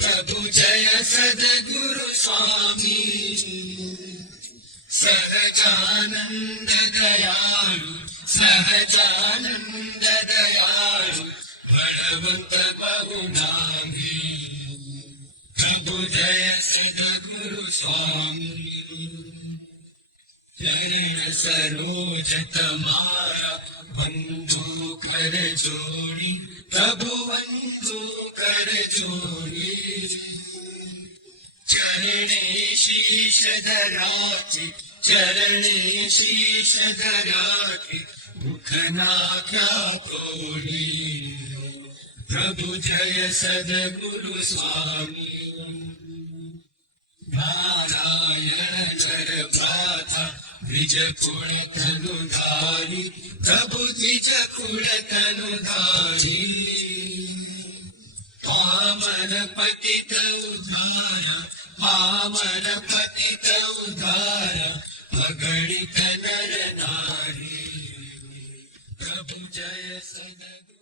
प्रभु जय सद्गुरु स्वामी सहजानंद दयालु सहजानंद दयालु बलवंत बहुनामी प्रभु जय सद्गुरु स्वामी चरण सरोज तमारा बंधु कर जोड़ी प्रभु बंधु कर जोड़ी चरणे शीश धराके चरणे शीश धराके मुखना क्या तोड़ी प्रभु जय सद्गुरु स्वामी नारायण भ्राता द्विज कुल तनुधारी प्रभु द्विज कुल तनुधारी पावन पतित उद्धारा पावन पतित उद्धारा अगणित नर नारी प्रभु जय सद्गुरु